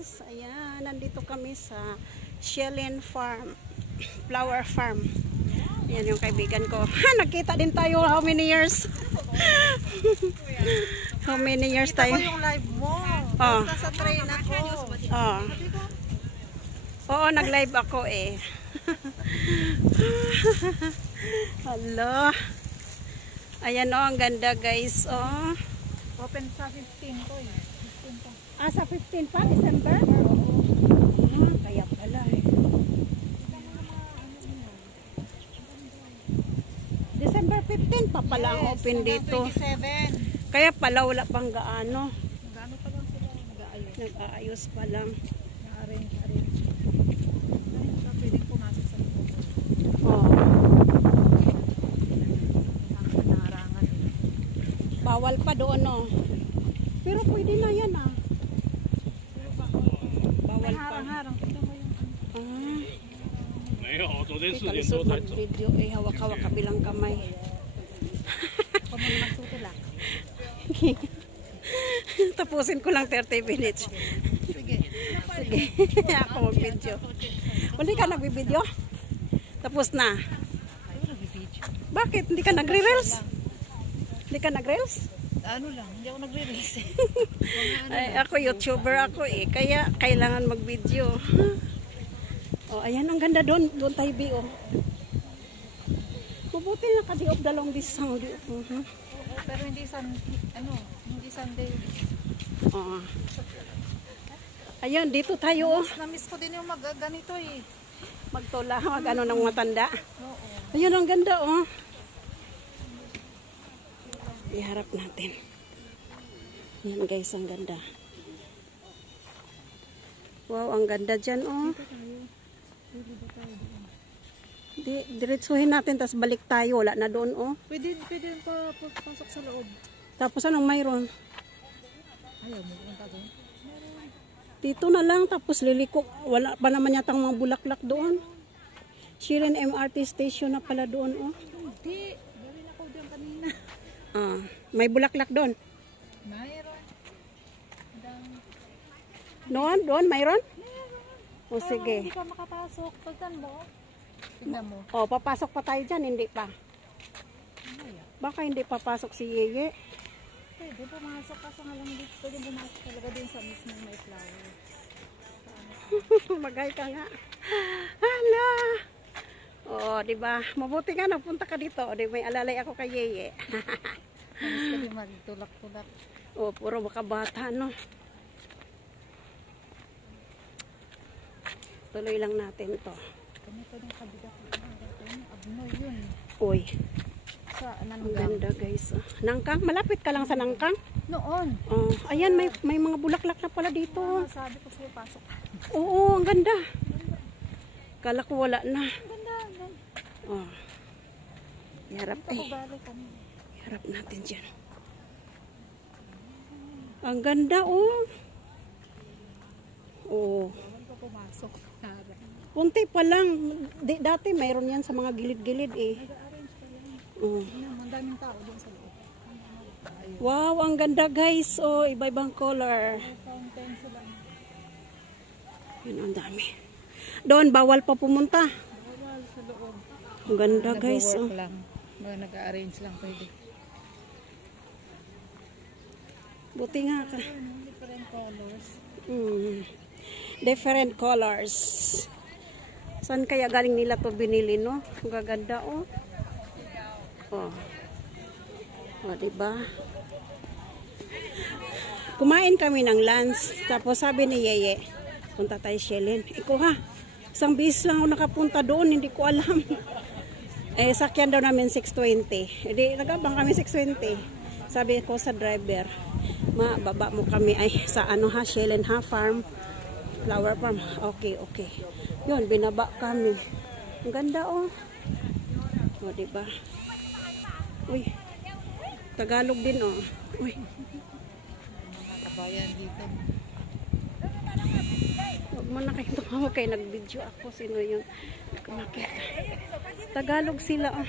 guys, ayan, nandito kami sa Shelin Farm, Flower Farm. Ayan yung kaibigan ko. Nagkita din tayo, how many years? How many years tayo? Ito yung live mo. Oh. Basta sa train ako. Oh. Oo, nag-live ako eh. Hello. Ayan oh, ang ganda guys. Oh. Open sa 15 ko eh. 15 pa. Ah, sa 15 pa? December? Kaya pala eh. December 15 pa pala ang open dito. 27. Kaya pala wala pang gaano. Gaano pa lang sila nag-aayos. Nag-aayos pa lang. Na-arrange. Ay, so pwedeng pumasok sa loob. Oh. Nakarangan. Bawal pa doon oh. Pero pwede na yan ah. Bawal pa. Harang-harang. Tignan mo yung Ah. 没有，昨天4点 Kalusot 多才走。 mag-video eh, hawak-hawak kabilang kamay. kung may magtutulak. Tapusin ko lang 30 minutes. Sige. Sige, ako mag-video. Hindi ka nag-video? Tapos na. Bakit? Hindi ka nagre-reels? Hindi ka nag-reels? Ano lang, hindi ako nagre-release eh. Ay, ako YouTuber ako eh, kaya kailangan mag-video. Oh, ayan ang ganda doon. Doon tayo bio. Mabuti na ka-diop dalawang disang diop. Pero hindi Sunday. Oh. Ayan, dito tayo. Na-miss ko din yung ganito eh. Magtula, mag-ano ng matanda. Oo. Ayun ang ganda oh. Iharap natin. Yan guys, ang ganda. Wow, ang ganda dyan oh. Diretsuhin natin, tapos balik tayo. Wala na doon oh. Pwede pa pasok sa loob. Tapos anong mayroon? Ayaw mo, punta doon. Dito na lang, tapos liliko. Wala pa naman yatang mga bulaklak doon. Shelin MRT station na pala doon oh. Hindi. Gawin ako doon kanina. Ah, may bulaklak doon. Mayroon. Doon, mayroon? O sige. Hindi ka makapasok. Pagtan mo. Tignan mo. O, papasok pa tayo dyan, hindi pa. Baka hindi papasok si Yeye. Pwede pumasok kaso nga lang dito. Pwede pumasok talaga din sa mismo may flower. Magay ka nga. Hala! O, diba? Mabuti nga, napunta ka dito. O, di may alalay ako kay Yeye. Mamis ka din magtulak-tulak. O, puro makabata, no? Tuloy lang natin to. Ganito din kabida ko. Abnoy yun. Uy, Sa ang Nanggang. ganda guys. Nangkang, malapit ka lang sa Nangkang. Noon. Oh, ayan, may mga bulaklak na pala dito. Sabi ko sa'yo, pasok. Oo, ang ganda. Kala ko wala na. Ganda. Oh. Iharap Dito ko eh. balik kami. Iharap natin dyan. Ang ganda oh. Oh. Bawal ko pumasok. Punti pa lang. Dati mayroon yan sa mga gilid-gilid eh. Nag-arrange pa yan. Oh. Ang daming tao doon sa loob. Wow, ang ganda guys. Oh, iba-ibang color. Fountain sila. Yun, ang dami. Doon, bawal pa pumunta. Bawal sa loob. Ang ganda guys. Oh. Nag-work lang. Nag-arrange lang pwede. Buti nga ka. Different colors. Different colors. Saan kaya galing nila to binili, no? Ang gaganda, oh. Oh. Oh, diba? Kumain kami ng lunch. Tapos sabi ni Yeye, punta tayo Shelin. Ikaw ha, isang bis lang ako nakapunta doon, hindi ko alam. Eh, sakyan daw namin 620. Hindi, nagabang kami 620. Sabi ko sa driver, baba mo kami ay sa ano ha, Shelin ha, farm. Flower farm. Okay. Yun, binaba kami. Ang ganda oh. O, diba? Uy. Tagalog din oh. Uy. Mga kabayan dito. Huwag mo na kayo tumawag kayo. Nag-video ako. Sino yung kumakita? Tagalog sila oh.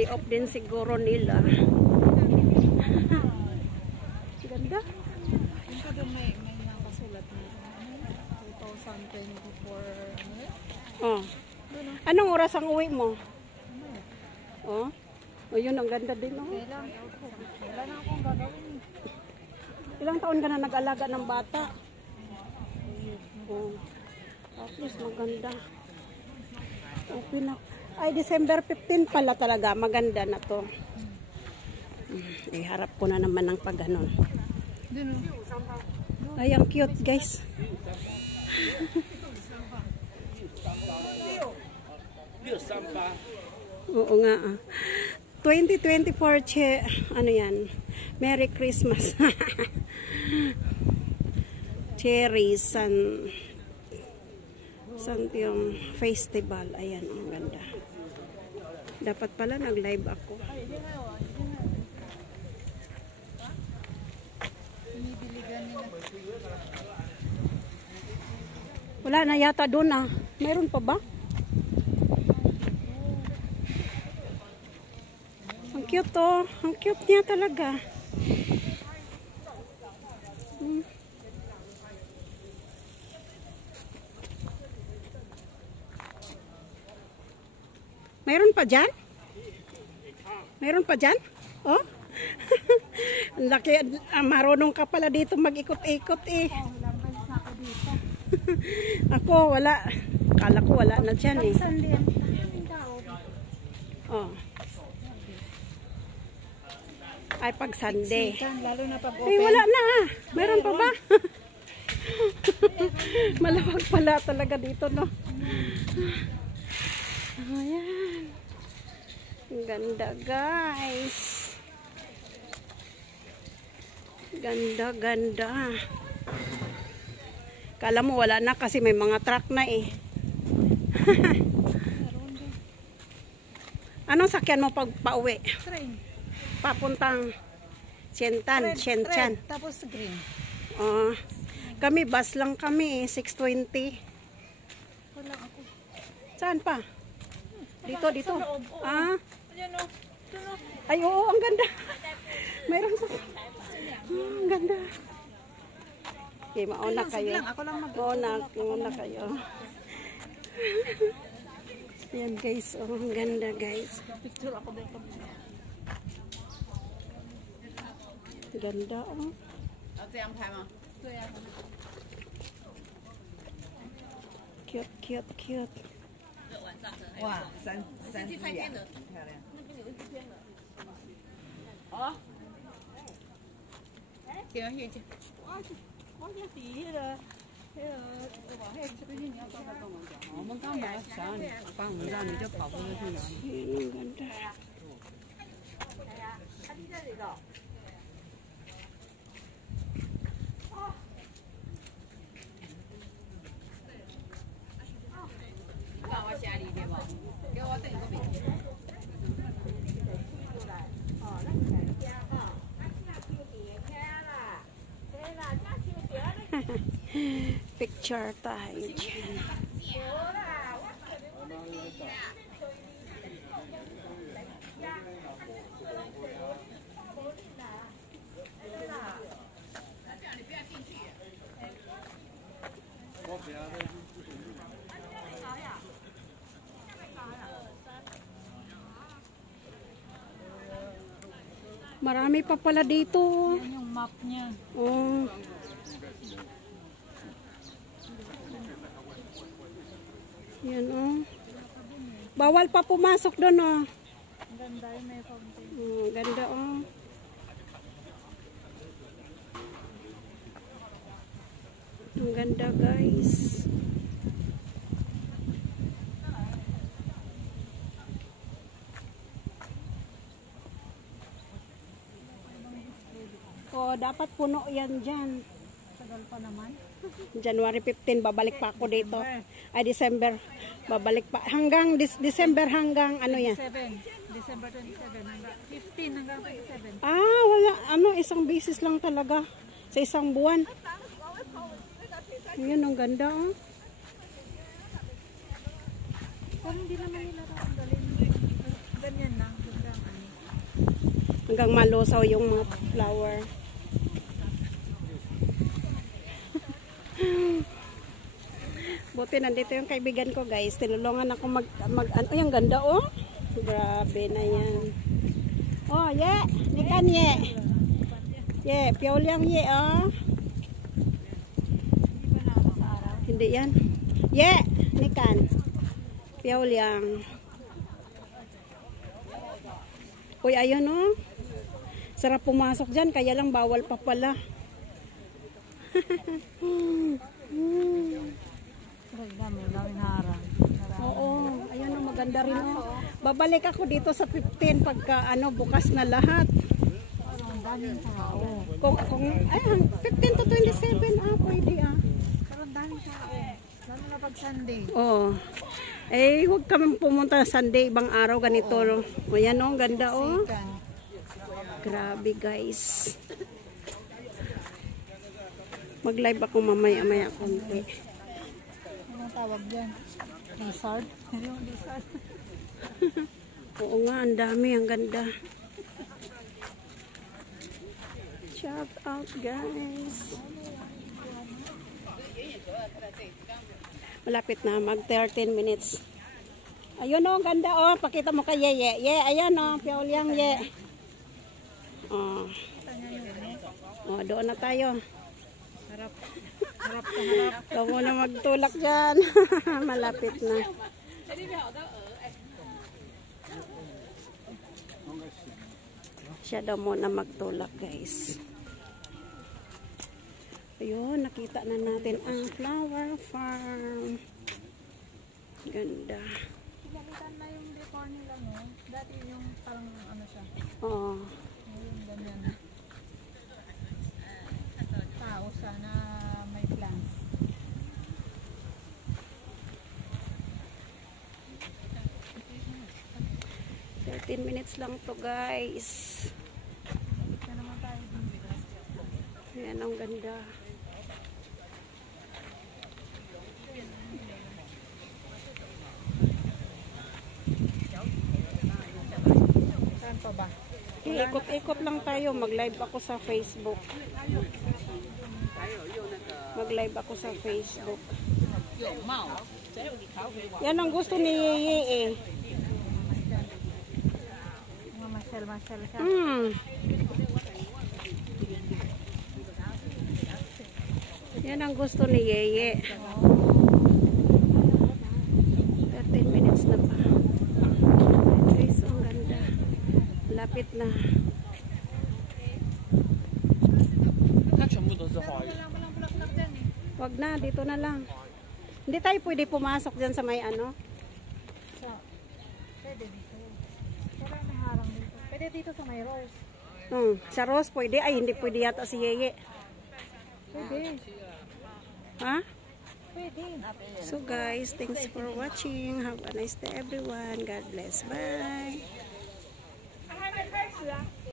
day off din siguro nila. Ganda. Yung ka doon may nakasulat na 2024 ano yun? Oh. Anong oras ang uwi mo? Oh. Oh, yun ang ganda din, oh. Kailang, wala na akong gagawin. Ilang taon ka na nag-alaga ng bata? Oh. At least maganda. Okay na. Ay, December 15 pala talaga. Maganda na to. Iharap ko na naman ng pag-ganon. Ay, ang cute, guys. Oo nga. 2024 ano yan? Merry Christmas. Cherries Santiong Festival. Ayan, ang ganda. Dapat pala nag-live ako. Wala na yata doon, ah. Mayroon pa ba? Ang cute, oh. Ang cute niya talaga. Mayroon pa dyan? Mayroon pa dyan? Oh? Ang laki, marunong ka pala dito mag-ikot-ikot eh. Ako, wala. Kala ko wala na dyan eh. Oh. Ay, pag Sunday. Lalo na pag Ay, wala na ah. Mayroon pa ba? Malawag pala talaga dito, no? Ayan. Ang ganda, guys. Ganda, ganda. Kala mo wala na kasi may mga truck na eh. Anong sakyan mo pag pauwi? Train. Papuntang Sientan, Sientan. Tapos green. Kami, bus lang kami eh, 6:20. Wala ako. Saan pa? Dito, dito. Ah? Ayan o. Ay, oo, ang ganda. Mayroon pa. Ang ganda. Okay, mauna kayo. Ako lang Mauna kayo. Yan guys, oh, ang ganda guys. Picture ako dito. Ganda, oh. Cute, cute, cute. 哇，3只眼，漂亮。哦，给我去去。我们刚买了啥？帮你让你就跑不出去了。 Yan, ang ganda. Picture tayo dyan. Marami pa pala dito. Yan yung map niya. Oh. Yan, oh. Bawal pa pumasok doon, oh. Ang ganda yung may fountain. Oh, ganda, oh. Ang ganda, guys. Oh, dapat puno yan dyan. Tagal pa naman. January 15, babalik pa ako dito. Ay, December. Babalik pa. Hanggang December hanggang ano yan? 27. December 27 hanggang 15 hanggang 27. Ah, wala. Ano, isang bisis lang talaga. Sa isang buwan. Yan, ang ganda, oh. Pero hindi naman nila tatanggalin. Ganyan lang. Ganda. Hanggang malusaw yung mga flower. Buti nandito yung kaibigan ko guys. Tinulungan ako ano yung ganda oh. Grabe na yan. Oh, yeah. Nikan ye. Yeah, piauliang ye oh. Hindi yan. Yeah, nikan. Piauliang. Uy, ayun oh. Sarap pumasok dyan, kaya lang bawal pa pala. Oo, ayun oh, maganda rin oh. Babalik ako dito sa 15 pagka ano, bukas na lahat. Kung ay, 15 to 27 pwede Pero dami tao. Lalo na pag Sunday. Oo. Eh, huwag kami pumunta Sunday, ibang araw ganito. No? O yan o, ganda o. Grabe guys. Mag-live ako mamaya-maya konti. Anong tawag dyan? Lizard? Yung lizard. Oo nga, ang dami, ang ganda. Shout out guys. Malapit na, mag 13 minutes. Ayun o, ganda o. Pakita mo kay Yeye. Ye, ayan o, piauliang ye. Oh. Oh, doon na tayo. Harap. Harap sa harap. Ikaw muna magtulak dyan. Malapit na. Siya daw muna magtulak guys. Ayun, nakita na natin ang flower farm. Ganda. Pinalitan na yung decor nila, no? Dati yung parang ano siya. Oo. Ngayon ganyan. Tao siya na may plants. $13 minutes lang to guys. Ito naman tayo dito. Ayan, ang ganda. Saan pa ba? Ikot-ikot lang tayo. Mag-live ako sa Facebook. Mag-live ako sa Facebook. Yan ang gusto ni Yeye eh. Mga masyal-masyal siya. Yan ang gusto ni Yeye. 13 minutes na pa. Guys, ang ganda. Lapit na. 它全部都是花园。 Wag na, dito na lang. Hindi tayo pwede pumasok dyan sa may ano. Pwede dito. Pero may harang dito. Pwede dito sa may rose. Sa Rose pwede. Ay, hindi pwede yata si Yeye. Pwede. Ha? Pwede. So guys, thanks for watching. Have a nice day everyone. God bless. Bye.